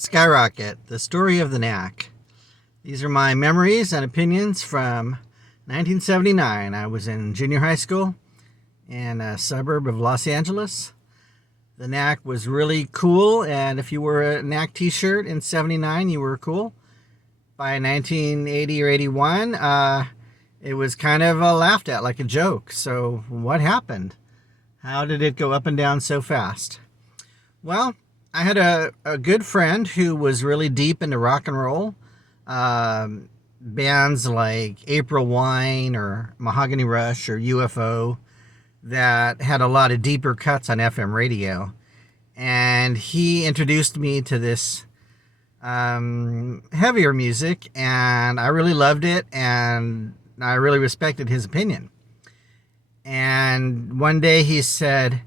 Skyrocket, the story of the Knack. These are my memories and opinions from 1979. I was in junior high school in a suburb of Los Angeles. The Knack was really cool, and if you wore a Knack t-shirt in 79, you were cool. By 1980 or 81, it was kind of laughed at like a joke. So what happened? How did it go up and down so fast? Well, I had a good friend who was really deep into rock and roll. Bands like April Wine or Mahogany Rush or UFO that had a lot of deeper cuts on FM radio. And he introduced me to this heavier music, and I really loved it, and I really respected his opinion. And one day he said,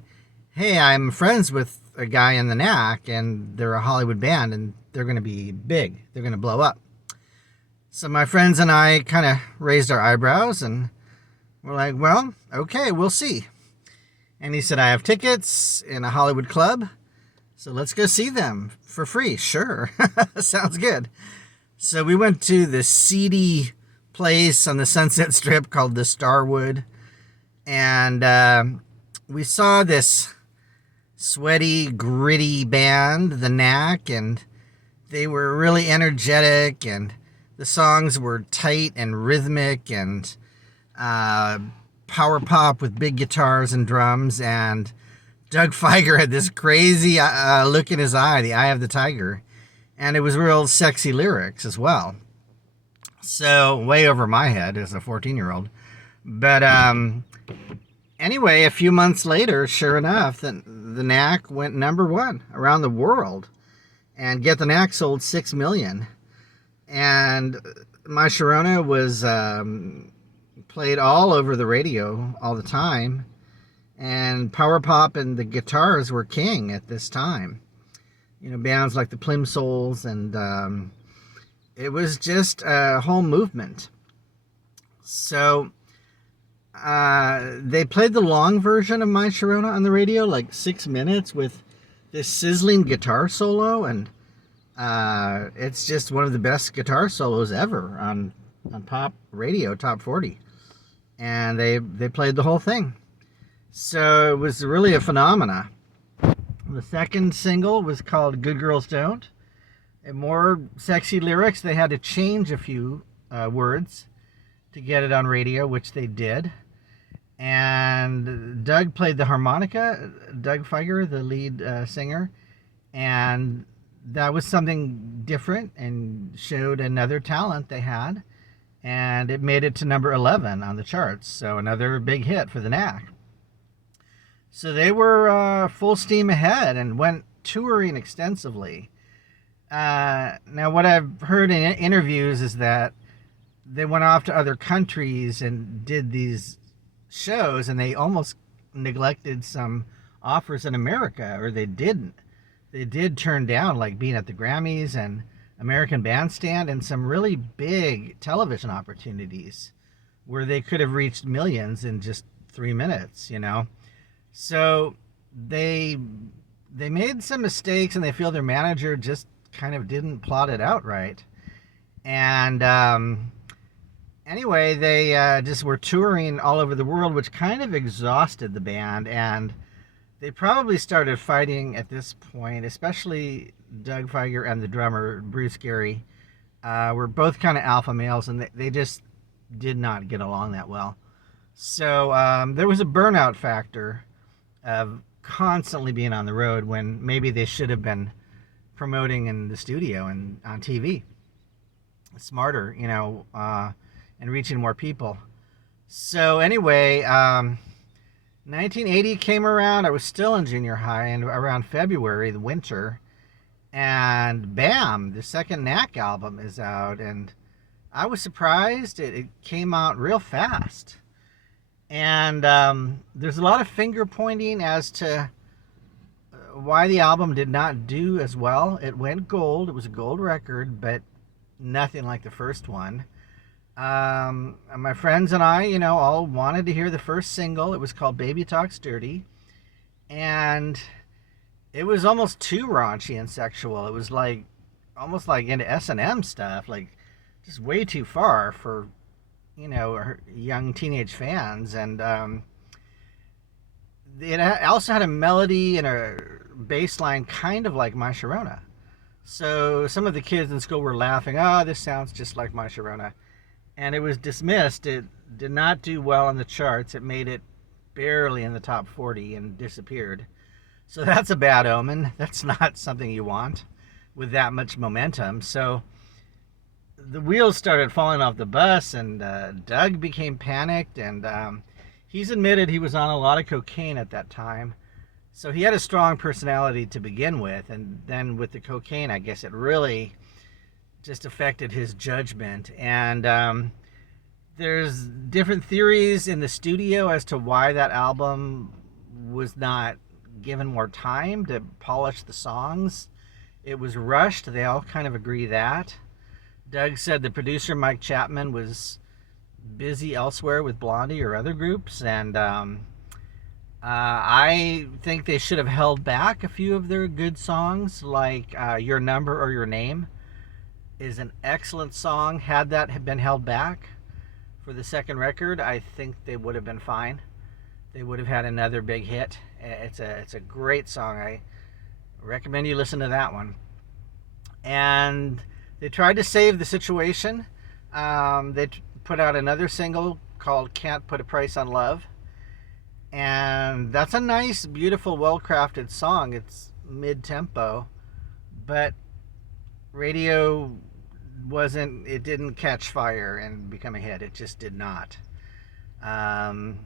"Hey, I'm friends with a guy in the Knack, and they're a Hollywood band, and they're going to be big. They're going to blow up." So my friends and I kind of raised our eyebrows, and we're like, well, okay, we'll see. And he said, "I have tickets in a Hollywood club, so let's go see them for free." Sure, sounds good. So we went to this seedy place on the Sunset Strip called the Starwood, and we saw this sweaty, gritty band, the Knack, and they were really energetic, and the songs were tight and rhythmic and power pop with big guitars and drums. And Doug Fieger had this crazy look in his eye, the eye of the tiger, and it was real sexy lyrics as well. So way over my head as a 14-year-old. But anyway, a few months later, sure enough, the Knack went #1 around the world. And Get the Knack sold 6 million. And my Sharona was played all over the radio all the time. And power pop and the guitars were king at this time. You know, bands like the Plimsouls, and it was just a whole movement. So they played the long version of My Sharona on the radio, like 6 minutes, with this sizzling guitar solo, and it's just one of the best guitar solos ever on pop radio, top 40. And they played the whole thing. So it was really a phenomena. The second single was called Good Girls Don't. And more sexy lyrics. They had to change a few words to get it on radio, which they did. And Doug played the harmonica, Doug Fieger, the lead singer, and that was something different and showed another talent they had, and it made it to number 11 on the charts, so another big hit for the Knack. So they were full steam ahead and went touring extensively. Now, what I've heard in interviews is that they went off to other countries and did these shows, and they almost neglected some offers in America, or they didn't. They did turn down, like being at the Grammys and American Bandstand, and some really big television opportunities where they could have reached millions in just 3 minutes, you know. So they made some mistakes, and they feel their manager just kind of didn't plot it out right. And anyway, they just were touring all over the world, which kind of exhausted the band, and they probably started fighting at this point, especially Doug Fieger and the drummer, Bruce Gary, were both kind of alpha males, and they just did not get along that well. So there was a burnout factor of constantly being on the road when maybe they should have been promoting in the studio and on TV. Smarter, you know, and reaching more people. So anyway, 1980 came around. I was still in junior high, and around February, the winter, and bam, the second Knack album is out, and I was surprised. It came out real fast. And there's a lot of finger pointing as to why the album did not do as well. It went gold. It was a gold record, but nothing like the first one. My friends and I, you know, all wanted to hear the first single. It was called Baby Talks Dirty. And it was almost too raunchy and sexual. It was like almost like into S&M stuff, like just way too far for young teenage fans. And it also had a melody and a bass line kind of like My Sharona. So some of the kids in school were laughing, oh, this sounds just like My Sharona. And it was dismissed. It did not do well on the charts. It made it barely in the top 40 and disappeared. So that's a bad omen. That's not something you want with that much momentum. So the wheels started falling off the bus, and Doug became panicked, and he's admitted he was on a lot of cocaine at that time. So he had a strong personality to begin with, and then with the cocaine, I guess it really just affected his judgment. And there's different theories in the studio as to why that album was not given more time to polish the songs. It was rushed. They all kind of agree that. Doug said the producer, Mike Chapman, was busy elsewhere with Blondie or other groups, and I think they should have held back a few of their good songs, like Your Number or Your Name is an excellent song. Had that been held back for the second record, I think they would have been fine. They would have had another big hit. It's a great song. I recommend you listen to that one. And they tried to save the situation. They put out another single called Can't Put a Price on Love. And that's a nice, beautiful, well-crafted song. It's mid-tempo. But radio it didn't catch fire and become a hit. It just did not. And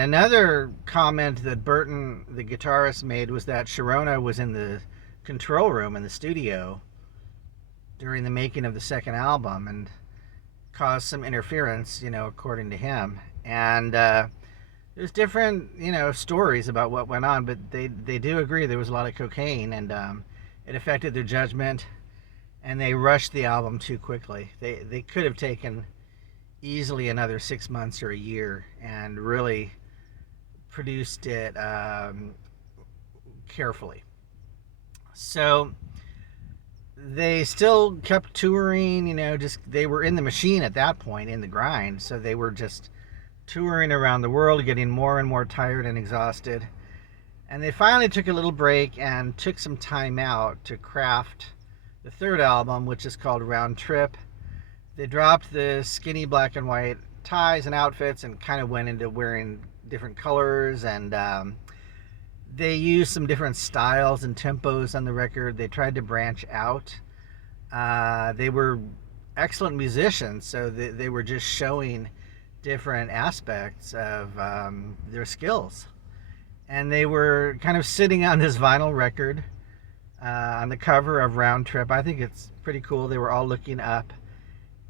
another comment that Burton, the guitarist, made was that Sharona was in the control room in the studio during the making of the second album and caused some interference, according to him. And there's different, stories about what went on, but they do agree there was a lot of cocaine, and it affected their judgment, and they rushed the album too quickly. They could have taken easily another 6 months or a year and really produced it carefully. So they still kept touring, they were in the machine at that point, in the grind. So they were just touring around the world, getting more and more tired and exhausted. And they finally took a little break and took some time out to craft the third album, which is called Round Trip. They dropped the skinny black and white ties and outfits and kind of went into wearing different colors, and they used some different styles and tempos on the record. They tried to branch out. They were excellent musicians, so they were just showing different aspects of their skills. And they were kind of sitting on this vinyl record on the cover of Round Trip. I think it's pretty cool. They were all looking up.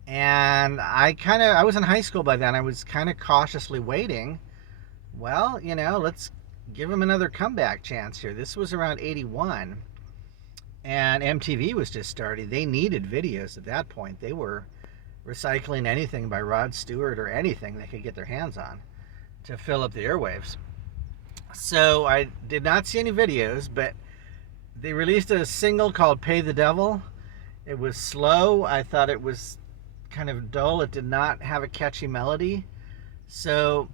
And I was in high school by then. I was kind of cautiously waiting. Well, let's give them another comeback chance here. This was around 81. And MTV was just starting. They needed videos at that point. They were recycling anything by Rod Stewart or anything they could get their hands on to fill up the airwaves. So I did not see any videos, but they released a single called Pay the Devil. It was slow. I thought it was kind of dull. It did not have a catchy melody. So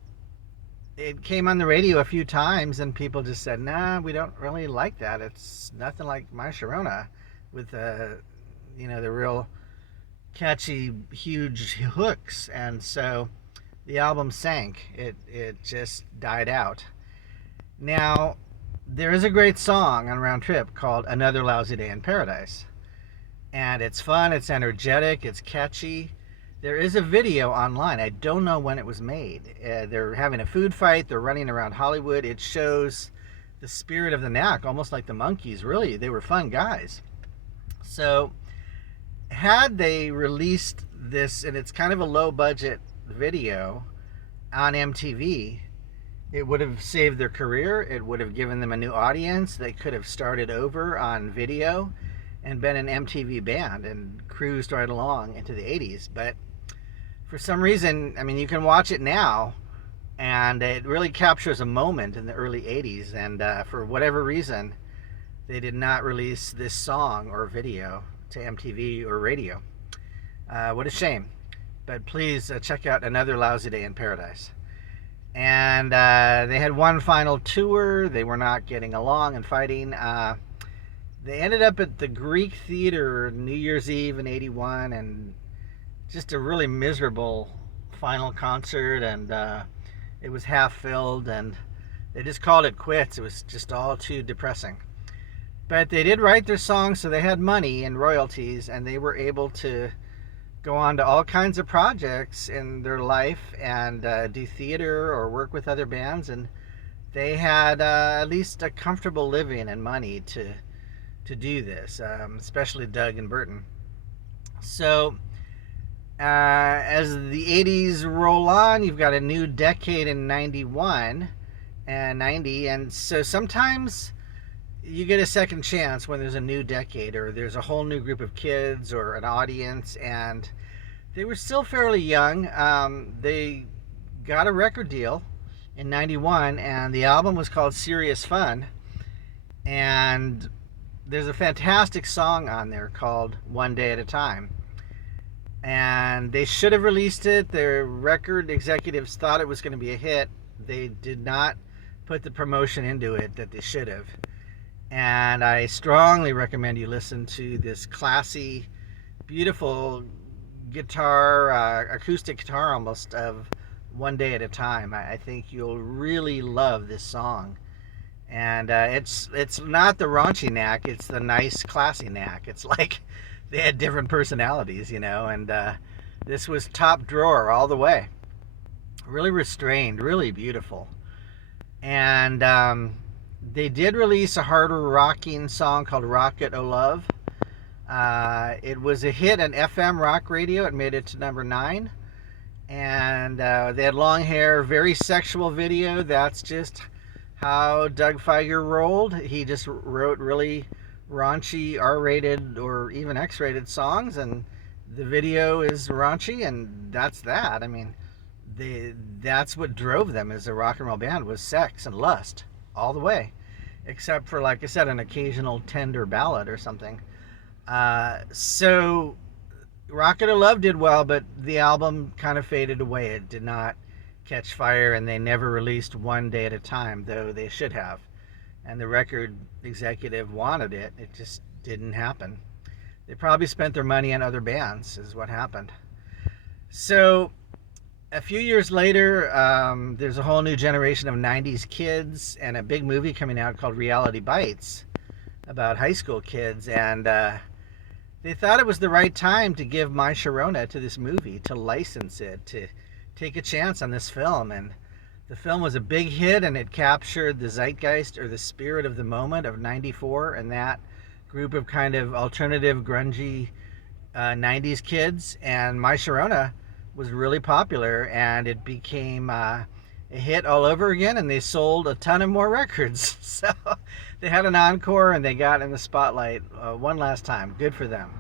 it came on the radio a few times, and people just said, nah, we don't really like that. It's nothing like My Sharona with the real catchy, huge hooks. And so the album sank. It just died out. Now, there is a great song on Round Trip called Another Lousy Day in Paradise. And it's fun, it's energetic, it's catchy. There is a video online. I don't know when it was made. They're having a food fight. They're running around Hollywood. It shows the spirit of the Knack, almost like the Monkees. Really, they were fun guys. So had they released this, and it's kind of a low-budget video on MTV, it would have saved their career. It would have given them a new audience. They could have started over on video and been an MTV band and cruised right along into the 80s. But for some reason, you can watch it now, and it really captures a moment in the early 80s. And for whatever reason, they did not release this song or video to MTV or radio. What a shame. But please check out Another Lousy Day in Paradise. And they had one final tour. They were not getting along and fighting. They ended up at the Greek Theater New Year's Eve in '81, and just a really miserable final concert, and it was half filled, and they just called it quits. It was just all too depressing. But they did write their songs, so they had money and royalties, and they were able to go on to all kinds of projects in their life and do theater or work with other bands, and they had at least a comfortable living and money to do this, especially Doug and Burton. So as the 80s roll on, you've got a new decade in 91 and 90, and so sometimes you get a second chance when there's a new decade or there's a whole new group of kids or an audience, and they were still fairly young. They got a record deal in 91, and the album was called Serious Fun, and there's a fantastic song on there called One Day at a Time. And they should have released it. Their record executives thought it was going to be a hit. They did not put the promotion into it that they should have. And I strongly recommend you listen to this classy, beautiful guitar, acoustic guitar almost, of One Day at a Time. I think you'll really love this song. And it's not the raunchy Knack, it's the nice, classy Knack. It's like they had different personalities, you know, and this was top drawer all the way. Really restrained, really beautiful. And they did release a harder rocking song called Rocket O Love. It was a hit on FM rock radio. It made it to number 9. And they had long hair, very sexual video. That's just how Doug Fieger rolled. He just wrote really raunchy R-rated or even X-rated songs, and the video is raunchy, and that's that. I mean, that's what drove them as a rock and roll band, was sex and lust all the way, except for, like I said, an occasional tender ballad or something. So Rocket of Love did well, but the album kind of faded away. It did not catch fire, and they never released One Day at a Time, though they should have. And the record executive wanted it. It just didn't happen. They probably spent their money on other bands, is what happened. So a few years later, there's a whole new generation of 90s kids and a big movie coming out called Reality Bites about high school kids. And they thought it was the right time to give My Sharona to this movie, to license it, to take a chance on this film. And the film was a big hit, and it captured the zeitgeist, or the spirit of the moment, of 94, and that group of kind of alternative, grungy 90s kids. And My Sharona was really popular, and it became a hit all over again, and they sold a ton of more records. So they had an encore, and they got in the spotlight one last time. Good for them.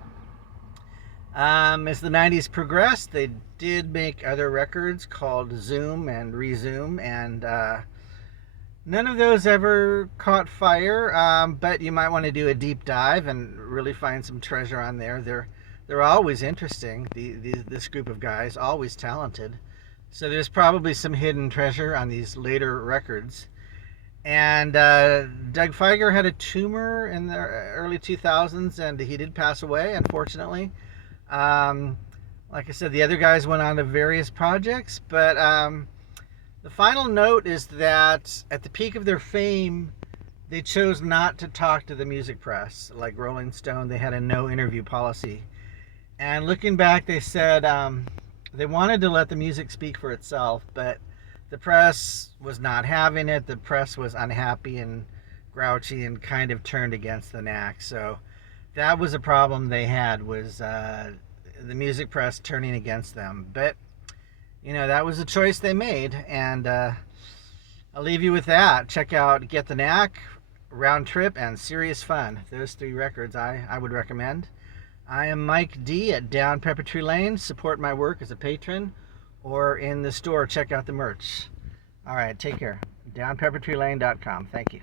As the 90s progressed, they did make other records called Zoom and Resume, and none of those ever caught fire, but you might want to do a deep dive and really find some treasure on there. They're always interesting, this group of guys, always talented. So there's probably some hidden treasure on these later records. And Doug Fieger had a tumor in the early 2000s, and he did pass away, unfortunately. Like I said, the other guys went on to various projects, but the final note is that at the peak of their fame, they chose not to talk to the music press. Like Rolling Stone, they had a no interview policy. And looking back, they said they wanted to let the music speak for itself, but the press was not having it. The press was unhappy and grouchy and kind of turned against the Knack. So that was a problem they had, was the music press turning against them. But, you know, that was a choice they made, and I'll leave you with that. Check out Get the Knack, Round Trip, and Serious Fun. Those 3 records I would recommend. I am Mike D at Down Pepper Tree Lane. Support my work as a patron, or in the store, check out the merch. All right, take care. DownPepperTreeLane.com. Thank you.